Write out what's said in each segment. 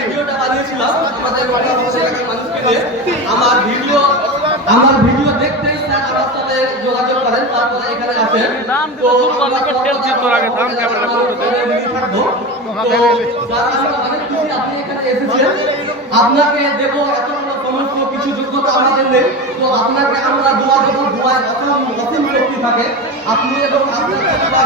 আমাদের মহানগর এলাকার মানুষকে নিয়ে আমার ভিডিও আমার ভিডিও দেখতেই স্যার আমার সাথে যোগাযোগ করেন তারপরে এখানে আসেন নাম দিতে শুরু করলে তোর আগে? থাম ক্যামেরা করতে দে। থাকব। তো, স্যার, আমরা অনেক খুশি আপনি আপনাকে দেব এত সমস্ত কিছু যোগ্যতা আমাদের নেই তো আপনাকে আমরা দোয়া দেবো দোয়ায় অসীম অসীম শক্তি থাকে আপনি এবং আপনার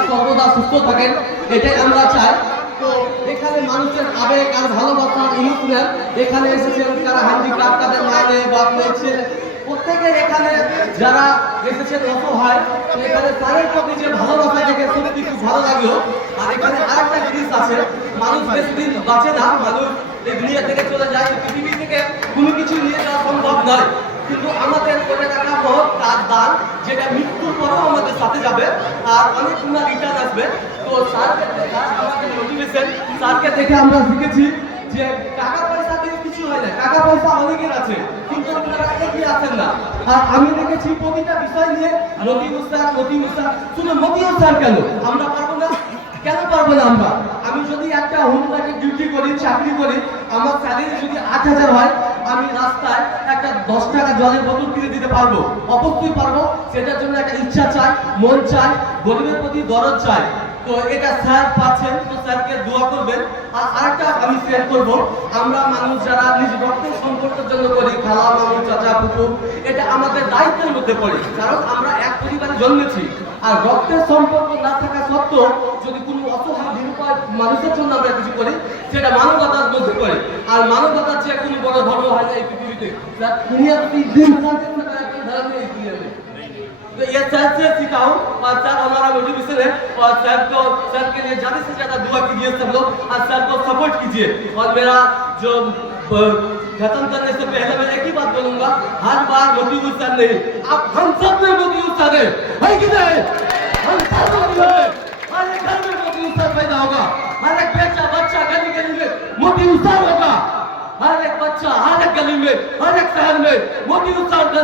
সর্বদা সুস্থ থাকেন এটাই আমরা চাই তো এখানে মানুষের আবেগ আর ভালোবাসার ইমোশনাল। এখানে এসেছেন যারা হ্যান্ডিক্রাফট তাদের মানে বা পেয়েছে প্রত্যেকের এখানে যারা এসেছেন অসহায় এখানে স্যারের প্রতি যে ভালোবাসা দেখে সত্যি খুব ভালো লাগল। আর এখানে আরেকটা জিনিস আছে, মানুষ বেশি দিন বাঁচে না, মানুষ এই দুনিয়া থেকে চলে যায়, পৃথিবী থেকে কোনো কিছু নিয়ে যাওয়া সম্ভব নয়। কিন্তু আমাদের ওটা একটা মহৎ কাজ দান, যেটা মৃত্যুর পরেও আমাদের সাথে যাবে, আর অনেক রিটার্ন আসবে। তো স্যারকে দেখে আমাদের মোটিভেশন স্যারকে দেখে আমরা শিখেছি যে টাকা পয়সা দিয়ে কিছু হয় না, টাকা পয়সা অনেকের আছে, কিন্তু আপনারা এগিয়ে আছেন না। আর আমি দেখেছি প্রতিটা বিষয় নিয়ে মতিউর স্যার মতিউর স্যার শুধু মতিউর স্যার কেন? আমরা পারব না? কেন পারব না আমরা? আমি যদি একটা হোম গার্ডের ডিউটি করি, চাকরি করি, আমার স্যালারি যদি আট হাজার হয়, আমি রাস্তায় একটা দশ টাকা জলের বোতল কিনে দিতে পারব। অবশ্যই পারব। সেটার জন্য একটা ইচ্ছা চাই, মন চাই, গরিবের প্রতি দরদ চাই। তো এটা স্যার পাচ্ছেন, তো স্যারকে দোয়া করবেন। আর আরেকটা আমি শেয়ার করব। আমরা মানুষ যারা নিজ রক্তের সম্পর্কের জন্য করি, খালা, মামু, চাচা পুকু এটা আমাদের দায়িত্বের মধ্যে পড়ে। কারণ আমরা এক পরিবারে জন্মেছি। আর রক্তের সম্পর্ক না থাকা সত্ত্বেও যদি কোনো অসহায়, নিরুপায় মানুষের জন্য আমরা কিছু করি, সেটা মানবতার মধ্যে পড়ে। আর মানবতার চেয়ে কোনো বড় ধর্ম হয় না এই পৃথিবীতে। স্যার দুনিয়া तीन दिन धर्म है। इस दुनिया में तो ये सर से सीखा हूँ और सर हमारा मोटिवेशन है, और सर को सर के लिए ज़्यादा से ज़्यादा दुआ कीजिए सब लोग, और सर को सपोर्ट कीजिए। और मेरा जो खत्म करने से पहले मैं एक ही बात बोलूँगा, हर बार मोटिव सर नहीं आप हम सब में मोटिव सर है। है कि नहीं? हम सब मोटिव है। हर एक घर में मोटिव सर पैदा होगा। हर एक बच्चा बच्चा गली गली में मोटिव सर होगा। हर एक बच्चा हर एक गली में, हर एक शहर में मोटिव सर करना